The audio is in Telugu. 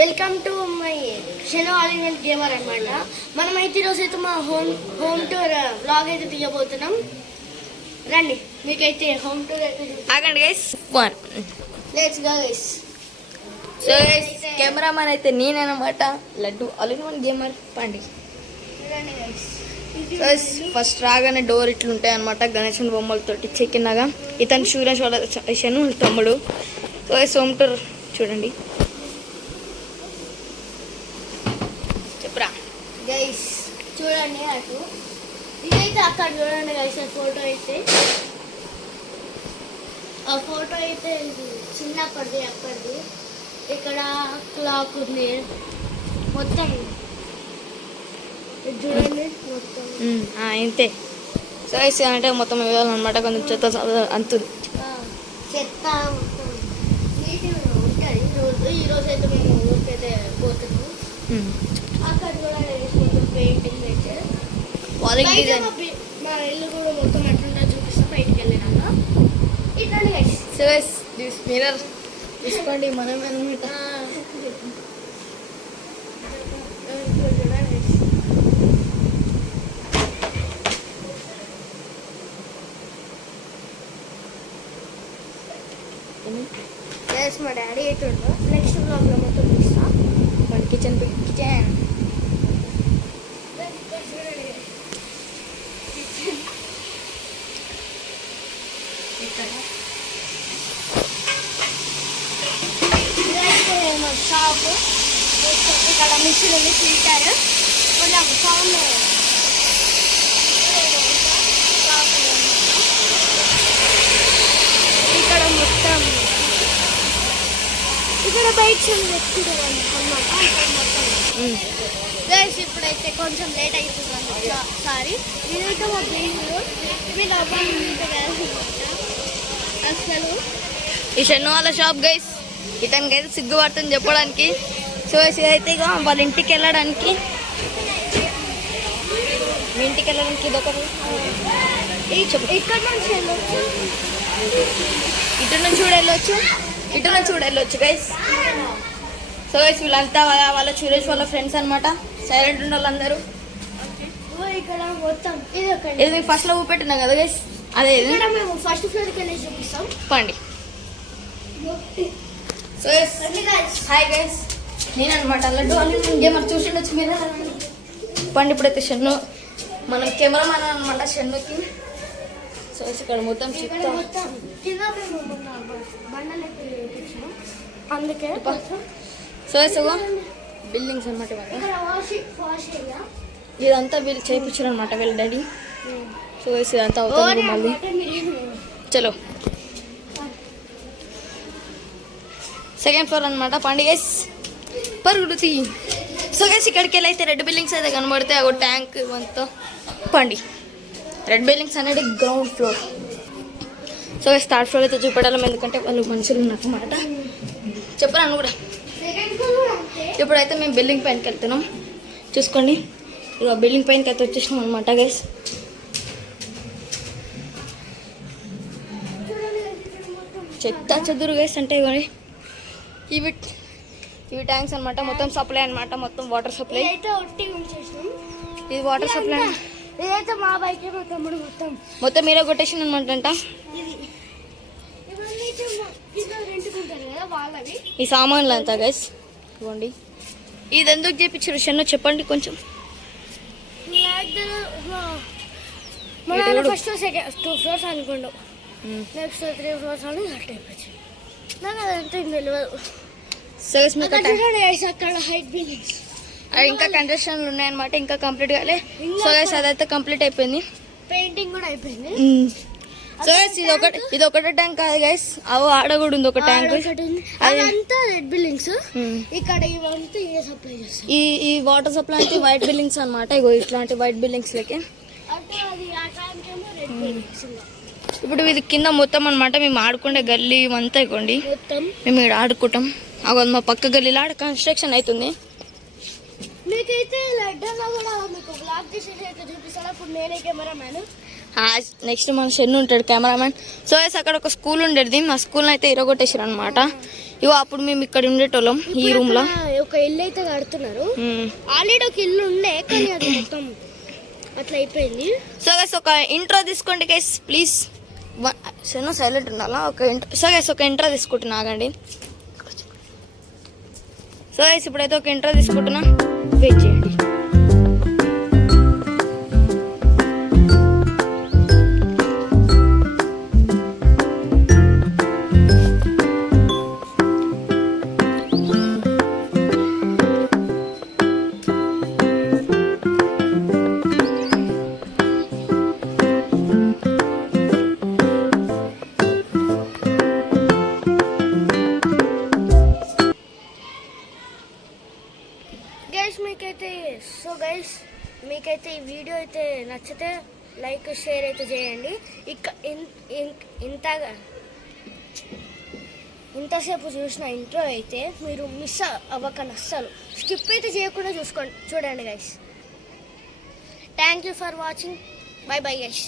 వెల్కమ్ టు మై షెనో ఆల్-ఇన్-వన్ గేమర్ అన్నమాట. మనమైతే ఈరోజు అయితే మా హోమ్ టూర్ వ్లాగ్ అయితే తీయబోతున్నాం. రండి మీకైతే హోమ్ టూర్ అయితే ఆగండి guys. Let's go guys. So guys cameraman అయితే నేనన్నమాట. లడ్డు ఆల్-ఇన్-వన్ గేమర్ పండి. రండి గైస్. గైస్ ఫస్ట్ రాగానే డోర్ ఇట్లుంటాయి అనమాట గణేశన్ బొమ్మలతోటి చెక్కినాగా. ఇతను సూర్యేష్ వాళ్ళ షను తమ్ముడు. సో గైస్ హోమ్ టూర్ చూడండి. చెప్పరా గైస్ చూడండి అటు ఇదైతే అక్కడ చూడండి గైస్. ఆ ఫోటో అయితే చిన్నప్పటిది అప్పటిది. ఇక్కడ క్లాక్ ఉంది మొత్తం చూడండి మొత్తం ఇంతే. సో గైస్ అంటే మొత్తం ఇవ్వాలన్నమాట. కొంచెం చెత్త అంతుంది. చెత్త మొత్తం నీట్గా ఉంటుంది. ఈరోజు అయితే మేము ఊరికైతే పోతున్నాము. అక్కడ కూడా మొత్తం పెయింటింగ్ అయితే మా ఇల్లు కూడా మొత్తం ఎట్లుంటో చూపిస్తాం బయటికి వెళ్ళినాక. ఇట్లాంటి guys. So guys this mirror తీసుకోండి మనమే అనమాట. ఎస్ మా డాడీ అయితే నెక్స్ట్ బ్లాగ్లో మొత్తం చూస్తాం. మన కిచెన్ కిచెన్ షాప్ ఇక్కడ మిషన్ ఉంది ఫిల్టర్ కొంచెం సౌండ్ ఇక్కడ మొత్తం ఇక్కడ బైక్స్ పెట్టుకుంటారు అన్నమాట. గైస్ ఇప్పుడైతే కొంచెం లేట్ అవుతుంది. సారీ నేనైతే మా బీళ్ళు మీరు అబ్బాయి అసలు ఈ షన్ను వాళ్ళ షాప్ గైస్. ఇతనికి అయితే సిగ్గుపడుతుంది చెప్పడానికి. సో అయితే ఇక వాళ్ళ ఇంటికి వెళ్ళడానికి మీ ఇంటికి వెళ్ళడానికి ఇదొకటి ఇక్కడ నుంచి వెళ్ళొచ్చు. ఇటు నుంచి కూడా వెళ్ళొచ్చు, ఇటు నుంచి కూడా వెళ్ళొచ్చు గైస్. సో గైస్ వీళ్ళంతా వాళ్ళ సురేష్ వాళ్ళ ఫ్రెండ్స్ అనమాట. సైలెంట్ ఉండే వాళ్ళందరూ. ఇక్కడ మొత్తం ఇది మీకు ఫస్ట్ లో ఊపెట్టినా కదా గైస్. అదే మేము ఫస్ట్ ఫ్లోర్కి వెళ్ళి చూపిస్తాం. పండి. సో హాయ్ గైస్ నేను అనమాట లడ్డు ఆల్-ఇన్-వన్ గేమర్. చూసిండొచ్చు మీరు. పండి ఇప్పుడైతే షన్ను మనం కెమెరామెన్ అనమాట షన్నుకి. సో ఇక్కడ మొత్తం చెప్తా అందుకే సో బిల్డింగ్స్ అనమాట. ఇదంతా వీళ్ళు చేయించారు అనమాట వీళ్ళ డాడీ. సో ఇదంతా అవుతుంది మళ్ళీ. చలో సెకండ్ ఫ్లోర్ అనమాట. పండి గైస్ పరుగుడుతి. సో గైస్ ఇక్కడికి వెళ్ళి అయితే రెడ్ బిల్డింగ్స్ అయితే కనబడతాయి. ఒక ట్యాంక్ ఇవంతా పండి. రెడ్ బిల్డింగ్స్ అనేది ground floor. So guys third floor అయితే చూపెట్టాలి ఎందుకంటే వాళ్ళు మనుషులు ఉన్నారన్నమాట. చెప్పరాను కూడా. ఇప్పుడైతే మేము బిల్డింగ్ పైనకి వెళ్తున్నాం. చూసుకోండి ఇక బిల్డింగ్ పైనకి అయితే వచ్చేసినాం అనమాట గైస్. చెత్త చెదురు గైస్ అంటే ఇవి ట్యాంక్స్ అనమాట. మొత్తం సప్లై అనమాట. మొత్తం వాటర్ సప్లై. ఇది వాటర్ సప్లై. ఇదైతే మా బైక్ మొత్తం మీరే కొట్టేసింది అనమాట. ఈ సామాన్లు అంతా గైస్ ఇవ్వండి. ఇది ఎందుకు చేయించారు షన్ను చెప్పండి కొంచెం. First 2 floors next. నెక్స్ట్ 3 ఫ్లోర్స్ అని కట్ అయిపోయింది. నాకు అదంతా తెలియదు. అక్కడ హైట్ బిల్డింగ్స్ ఇంకా కన్స్ట్రక్షన్లు ఉన్నాయన్నమాట. ఇంకా కంప్లీట్ కాలే. సో గైస్ అదైతే కంప్లీట్ అయిపోయింది. పెయింటింగ్ కూడా అయిపోయింది. సో గైస్ ఇది ఒకటే ట్యాంక్ కాదు గైస్. ఆడ కూడా ఉంది ఒక ట్యాంక్. అదంతా రెడ్ బిల్డింగ్స్. ఇక్కడ ఇవంతా ఏ సప్లై చేస్తారు. ఈ వాటర్ సప్లై అంటే వైట్ బిల్డింగ్స్ అనమాట. ఇగో ఇట్లాంటి వైట్ బిల్డింగ్స్ లకి. ఇప్పుడు ఇది కింద మొత్తం అనమాట. మేము ఆడుకుంటే గల్లీ ఇవంతా ఇవ్వండి. మేము ఇక్కడ ఆడుకుంటాం. అవి మా పక్క గల్లీలో ఆడ కన్స్ట్రక్షన్ అవుతుంది. మీకైతే లడ్డూలో కూడా మీకు బ్లాగ్ చేసి అయితే చూపిస్తాను. అప్పుడు నేనే కెమెరామ్యాన్. నెక్స్ట్ మన షెన్ను ఉంటాడు కెమెరామెన్. సో అక్కడ ఒక స్కూల్ ఉండేది. మా స్కూల్ని అయితే ఇరగొట్టేసారు అనమాట. ఇగో అప్పుడు మేము ఇక్కడ ఉండేటోళ్ళం ఈ రూమ్లో. ఒక ఇల్లు అయితే కడుతున్నారు. ఆల్రెడీ ఒక ఇల్లు ఉండే కానీ అది మొత్తం అట్లా అయిపోయింది. సో గైస్ ఒక ఇంట్రో తీసుకోండి గైస్ ప్లీజ్. సరే సైలెంట్ ఉండాలా. ఒక ఇంట్రో. సో గైస్ ఒక ఇంట్రో తీసుకుంటున్నా, ఆగండి. సో గైస్ ఇప్పుడైతే ఒక ఇంట్రో తీసుకుంటున్నా, వెయిట్ చేయండి. మీకైతే ఈ వీడియో అయితే నచ్చితే లైక్ షేర్ అయితే చేయండి. ఇంతసేపు చూసిన ఇంట్రో అయితే మీరు మిస్ అవ్వకండి, అస్సలు స్కిప్ అయితే చేయకుండా చూడండి guys. Thank you for watching. By bye guys.